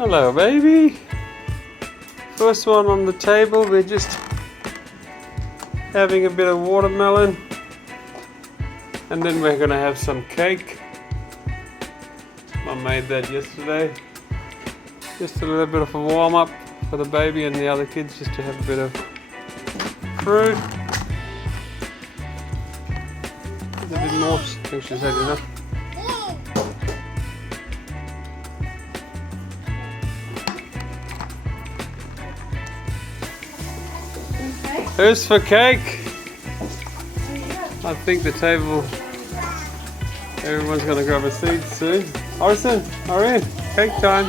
Hello, baby. First one on the table. We're just having a bit of watermelon, and then we're gonna have some cake. I made that yesterday. Just a little bit of a warm up for the baby and the other kids, just to have a bit of fruit. A bit more. I think she's had enough. Who's for cake? I think the table, everyone's going to grab a seat soon. Orisen, ORIEN, cake time.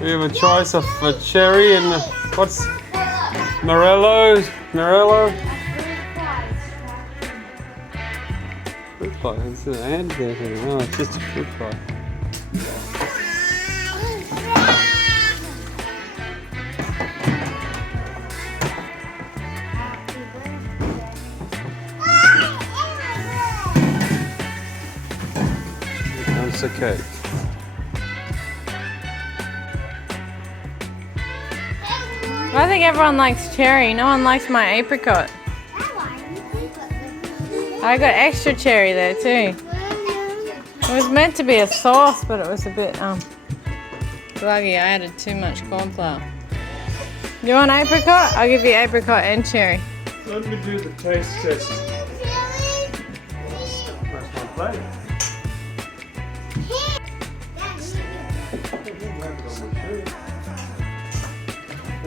We have a choice of a cherry and what's Morello. Fruit pie. It's an ad there. No, it's just a fruit pie. Here comes the cake. I think everyone likes cherry. No one likes my apricot. I got extra cherry there too. It was meant to be a sauce, but it was a bit gluggy. I added too much corn flour. Do you want apricot? I'll give you apricot and cherry. Let me do the taste test. That's my plate.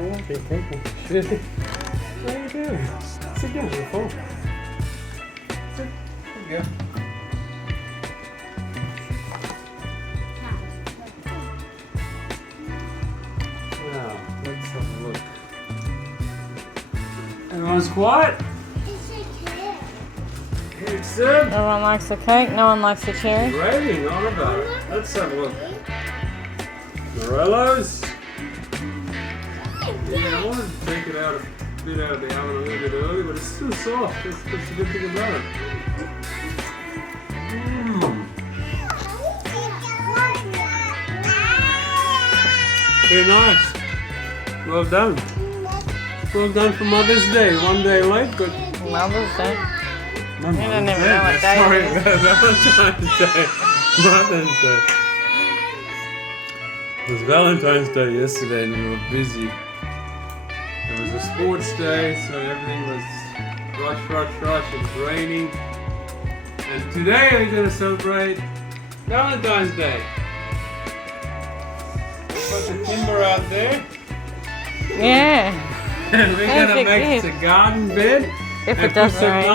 Okay, what are you doing? Sit down on the phone. Sit. There you go. Now, let's have a look. Everyone's quiet? No one likes the cake, no one likes the cherry. Raving on about it. Let's have a look. Morello's. Yeah, I wanted to take it out a bit out of the oven a little bit early, but it's still soft. That's the good thing about it. Very nice. Well done. Well done for Mother's Day. One day late, but Mother's Day. You don't even know what day Sorry, it is. Valentine's Day. Mother's Day. It was Valentine's Day yesterday and we were busy. It was a sports day, so everything was rush. It was raining. And today we're going to celebrate Valentine's Day. Put the timber out there. Yeah. And we're going to make a garden bed. If and it doesn't put some rain.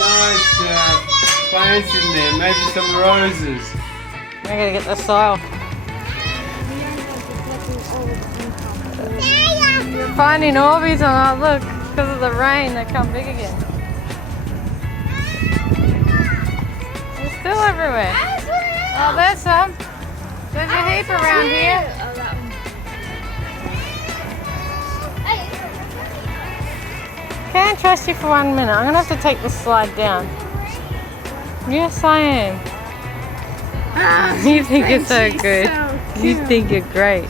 nice plants in there. Maybe some roses. I gotta get the soil. You're finding Orbeez on that, look, because of the rain, they come big again. They're still everywhere. Oh, there's some. There's a heap around here. Can't trust you for 1 minute. I'm gonna have to take the slide down. Yes, I am. You think you're so good. You think you're great.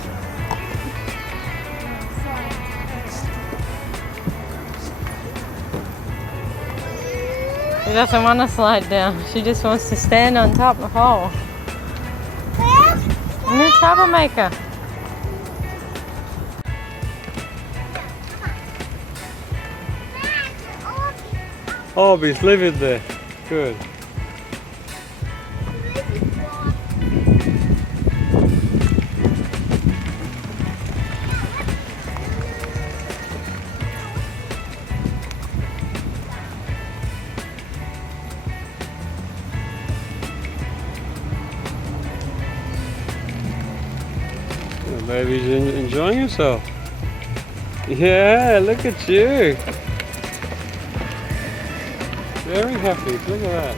She doesn't want to slide down. She just wants to stand on top of the hole. New troublemaker. Orbeez, leave it there. Good. The baby's enjoying herself. Yeah, look at you. Very happy, look at that.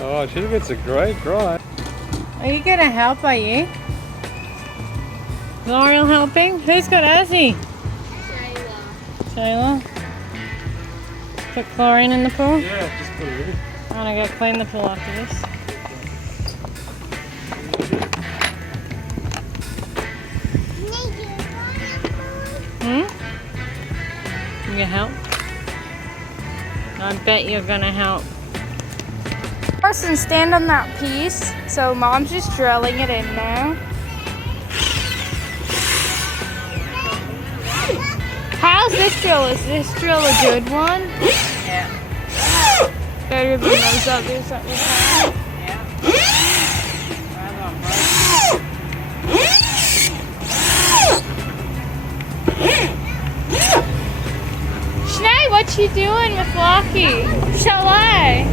Oh, she gets a great drive. Are you gonna help, are you? L'Oreal helping? Who's got Azzy? CHELA. Shayla? Put chlorine in the pool? Yeah, just put it in. I'm gonna go clean the pool after this. Hmm? You gonna help? I bet you're gonna help. Orison, stand on that piece. So Mom's just drilling it in now. How's this drill? Is this drill a good one? Yeah. Better than those others that we had. Chanay, what you doing with Lucky? CHELECE.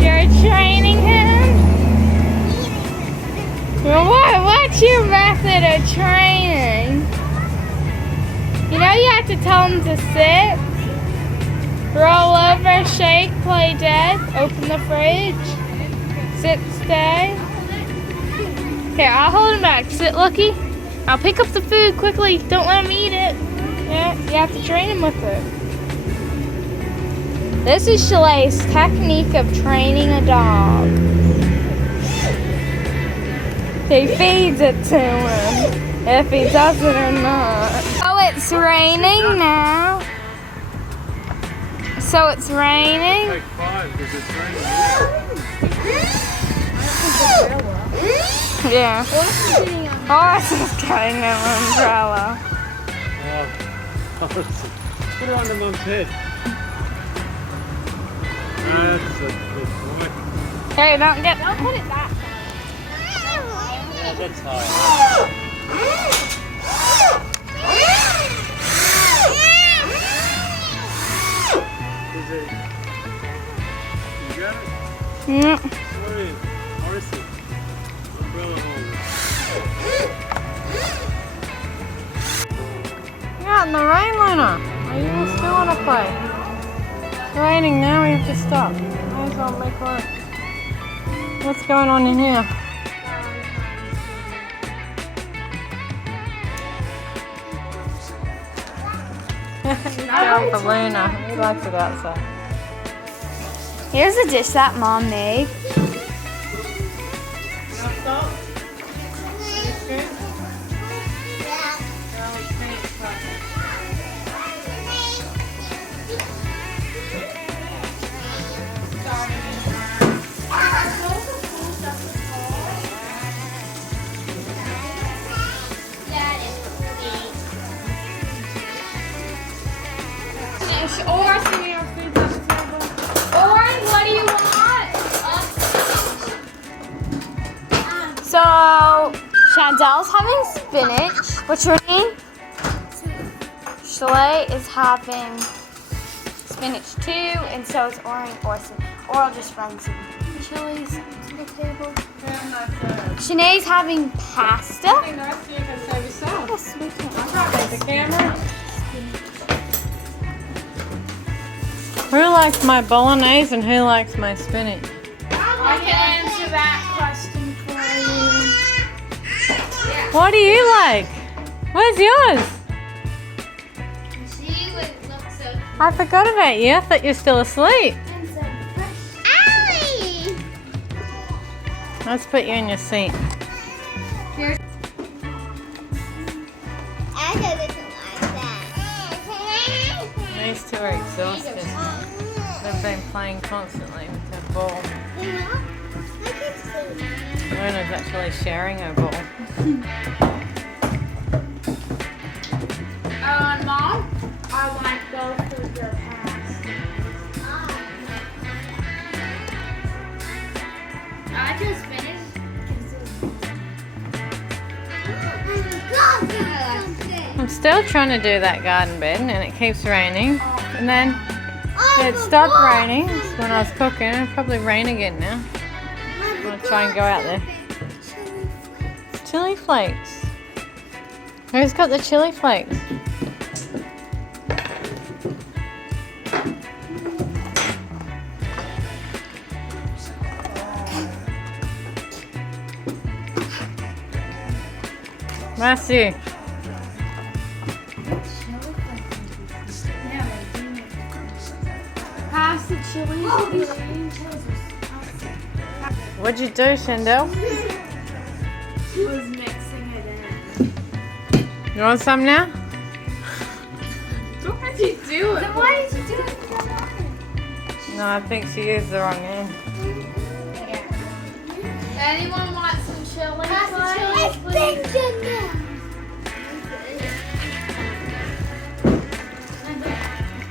You're training him? Well, what's your method of training? You know you have to tell him to sit, roll over, shake, play dead, open the fridge, sit, stay. Here, I'll hold him back. Sit, Lucky. I'll pick up the food quickly. Don't let him eat it. Yeah, you have to train him with it. This is CHELECE's technique of training a dog. He feeds it to him, if he does it or not. Oh, it's raining now. So it's raining. Take 5 because it's raining. Yeah. Oh, it's just getting an umbrella. Oh, put it under Mum's head. That's a good boy. Hey, don't put it back. Oh, that's high. Is it? You got it? Yeah. ORIEN. ORISEN. Umbrella holder. You're out in the rain, Luna. Are you still want to play? It's raining now, we have to stop. Might as well make work. What's going on in here? He's going for Luna. He likes it outside. Here's a dish that Mom made. Orange, what do you want? So, Chandelle's having spinach. What's your name? CHALAY is having spinach too, and so is ORISEN. Oral just bring some chilies to the table. Chanay's having pasta. You can save yourself. Yes, we can. The camera. Who likes my bolognese and who likes my spinach? I can answer that question for you. What do you like? Where's yours? She would look so I forgot about you. I thought you were still asleep. Allie! Let's put you in your seat. Anna doesn't like that. These two are exhausted. They've been playing constantly with their ball. Luna's actually sharing her ball. And Mom, I want both of your past. I just finished. I'm still trying to do that garden bed and it keeps raining. And then it stopped raining when I was cooking. It'll probably rain again now. I'm going to try and go out there. Chili flakes. Who's got the chili flakes? Matthew. Pass the chili. What'd you do, Chandelle? Was mixing it in. You want some now? What did you do? Then why did you do it for the No, I think she used the wrong end. Anyone want some chili? Pass the chili,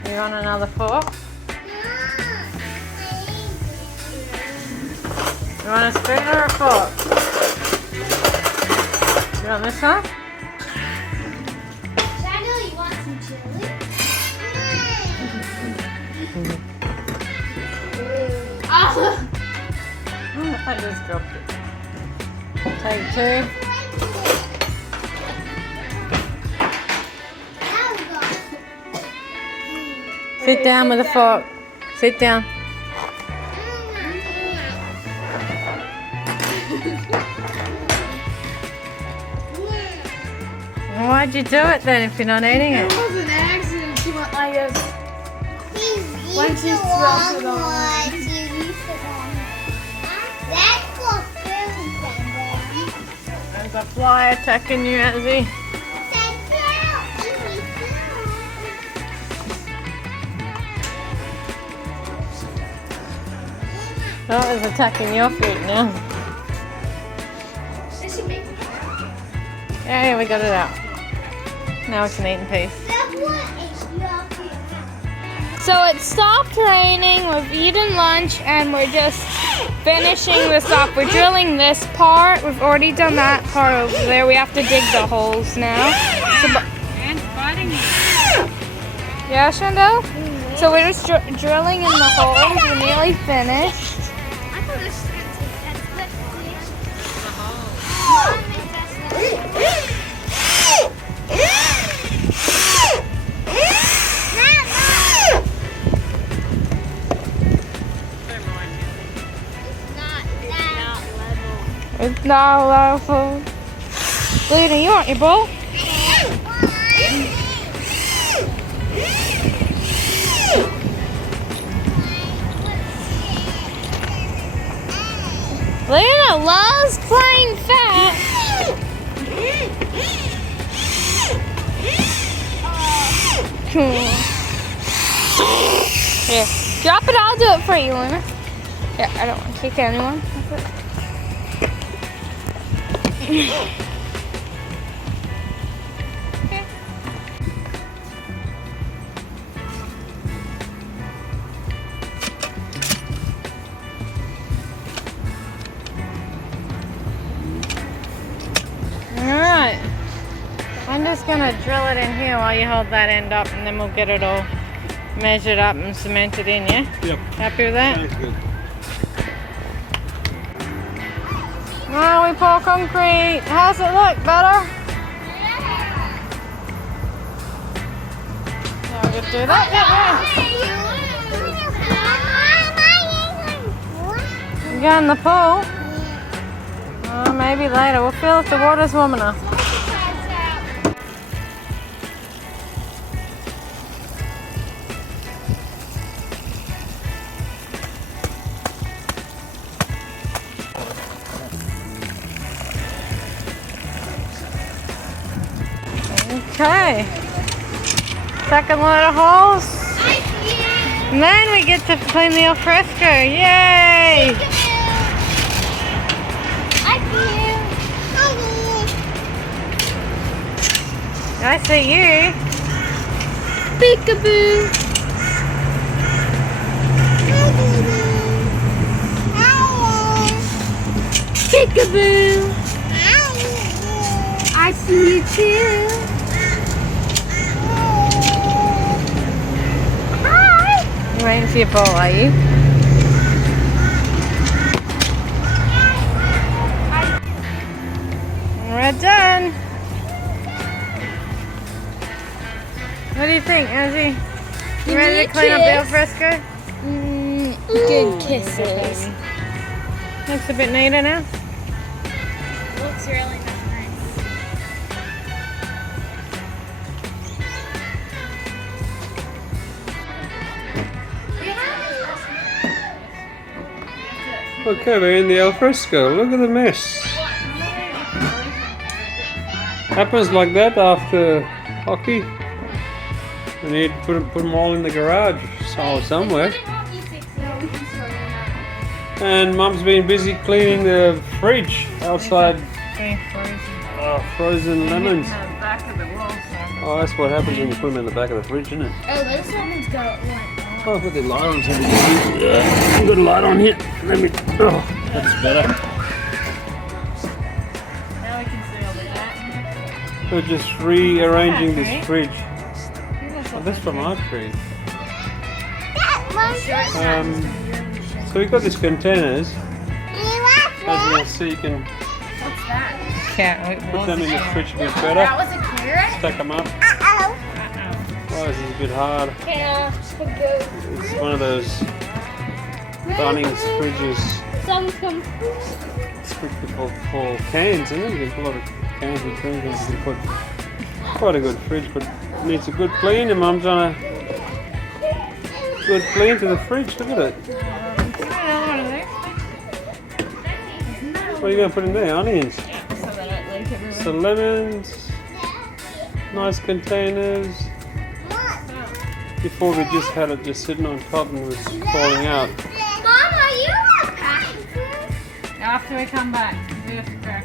You want another fork? You want a spoon or a fork? You want this one? Chandelle, you want some chili? Oh. I just dropped it. Take two. Sit down with a fork. Sit down. Why'd you do it then if you're not eating it? It was an accident. She went like this. When she spilled it on. There's a fly attacking you, Azzy. Oh, it's attacking your feet now. Yeah, we got it out. Now we can eat in peace. So it stopped raining, we've eaten lunch, and we're just finishing this up. We're drilling this part. We've already done that part over there. We have to dig the holes now. Yeah, Chandelle? So we're just drilling in the holes. We're nearly finished. It's not level. Lena, you want your bowl? Lena loves playing fat. Here, drop it. I'll do it for you, Lena. Here, I don't want to kick anyone. Okay. Alright. I'm just going to drill it in here while you hold that end up, and then we'll get it all measured up and cemented in, yeah? Yep. Happy with that? Sounds good. Now we pour concrete. How's it look? Better? Now we can do that. You go in the pool? Oh, maybe later. We'll feel if the water's warm enough. Okay, second load of holes, and then we get to clean the Alfresco. Yay! I see you. Peekaboo. Peekaboo. I see you too. You're waiting for your bowl, are you? We're done. What do you think, Azzy? You ready to clean up the Alfresco? Good kisses. Looks a bit neater now. Looks really nice. Okay, we're in the Alfresco. Look at the mess. Happens like that after hockey. We need to put them all in the garage somewhere. And Mum's been busy cleaning the fridge outside. Frozen lemons. Oh, that's what happens when you put them in the back of the fridge, isn't it? Oh, this one's got one. Oh, put the light on so we can see. I've got a light on here. Let me. Oh, that's better. Now we can see all the back. We're just rearranging this fridge. Oh, that's from our tree. So we got these containers. As you can see, you can What's that? put them in the fridge a bit better. That was a carrot? Stack them up. Oh, this is a bit hard. Yeah. It's one of those Bunnings fridges. Some Strictly for cans, isn't it? You can put a lot of cans and things. You can put quite a good fridge, but it needs a good clean. And Mum's on a good clean to the fridge. Look at it. What are you going to put in there? Onions. So they don't leak everywhere. Some lemons. Nice containers. Before we just had it just sitting on top and was falling out. Mom, are you packing food? After we come back, we have to go.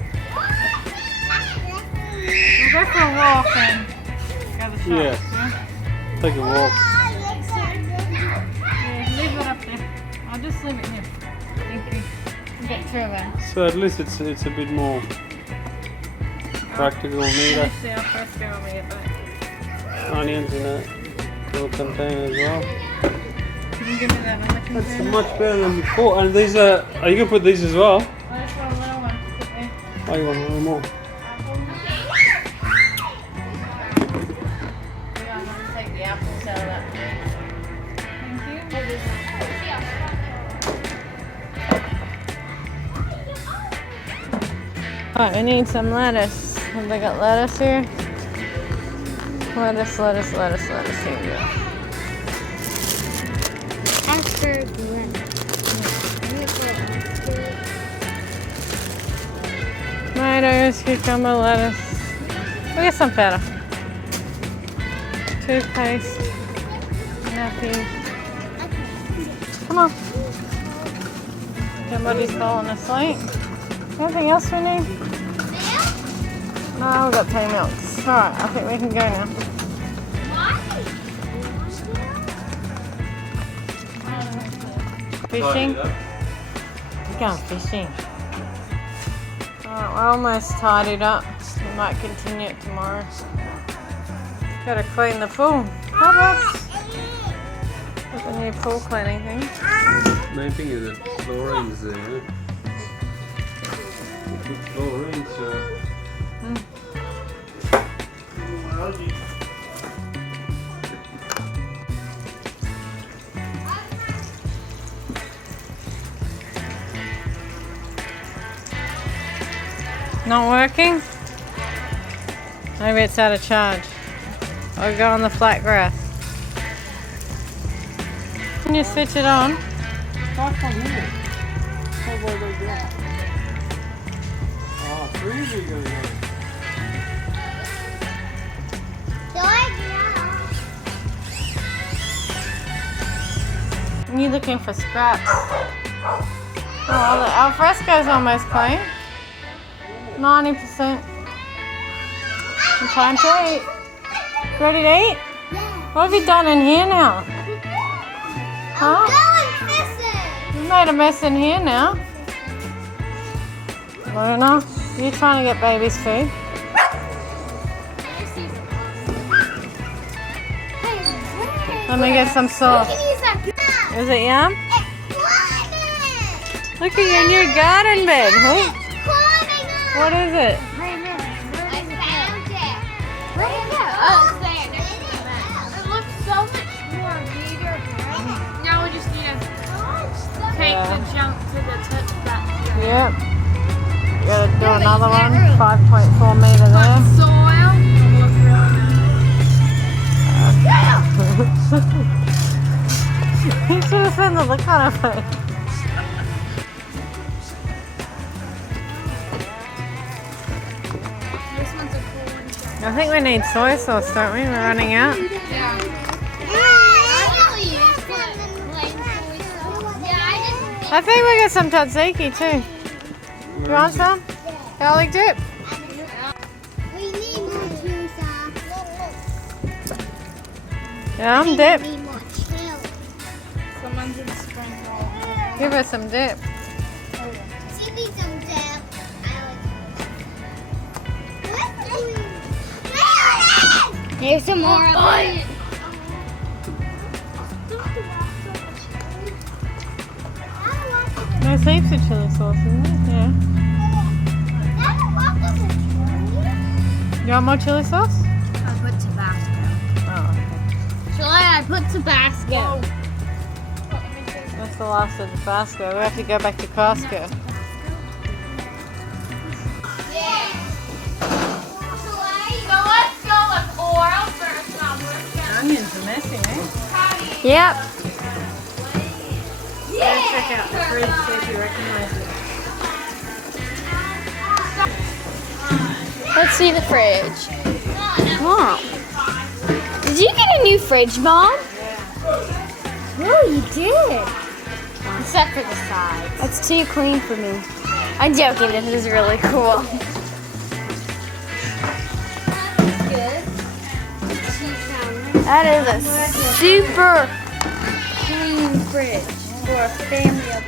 We'll go for a walk and go to the shop. Yeah. Take a walk. Yeah, leave it up there. I'll just leave it here. Thank you. Get through there. So at least it's a bit more practical, neater. Let's see Alfresco when we get back. Onions in a little container as well. Can you give me that other It's container? much better than before. And these are you gonna put these as well? I just want a little one to put there. Oh, you want a little more? Yeah, I'm going to take the apples out of that plate. Thank you. Alright, we need some lettuce. Have they got lettuce here? Lettuce here we go. Tomatoes, cucumber, lettuce. We'll get some feta. Toothpaste. Nappies. Come on. Somebody's falling asleep. Anything else we need? No, we've got 10 milks. Alright, I think we can go now. Fishing? We're going fishing. Alright, we're almost tidied up. We might continue it tomorrow. Gotta clean the pool. How about the new pool cleaning thing? Main thing is that chlorine's there. Chlorine, so algae. Not working? Maybe it's out of charge. I'll go on the flat grass. Can you switch it on? Start from here. Oh, wait, yeah. Oh, 3 are going to go. You looking for scraps? Oh, the Alfresco's almost clean. 90%. Time to eat. Ready to eat? What have you done in here now? Huh? You made a mess in here now. Luna, you trying to get baby's food? Let me get some sauce. Is it yum? Look at your new garden bed. Huh? What is it? It looks so much more neater. Now we just need to take the junk to the tip back. Yep. You gotta do another one. 5.4 meter there. Soil. You should have seen the look on her face. I think we need soy sauce, don't we? We're running out. Yeah. I think we got some tzatziki too. You want some? Garlic dip? We need more chili sauce. Yeah, I'm dip. We need more chili. Someone's in sprinkle. Give us some dip. She needs some dip. Here's some more of it. There's heaps of chili sauce in there. Yeah. You want more chili sauce? I put Tabasco. Oh, okay. I put Tabasco. That's the last of the Tabasco. We have to go back to Costco. Onions are messy, eh? Yep. Let's check out the fridge, see if you recognize it. Let's see the fridge. Mom, did you get a new fridge, Mom? Oh, you did. Except for the sides. That's too clean for me. I'm joking. This is really cool. That is a super clean fridge for a family of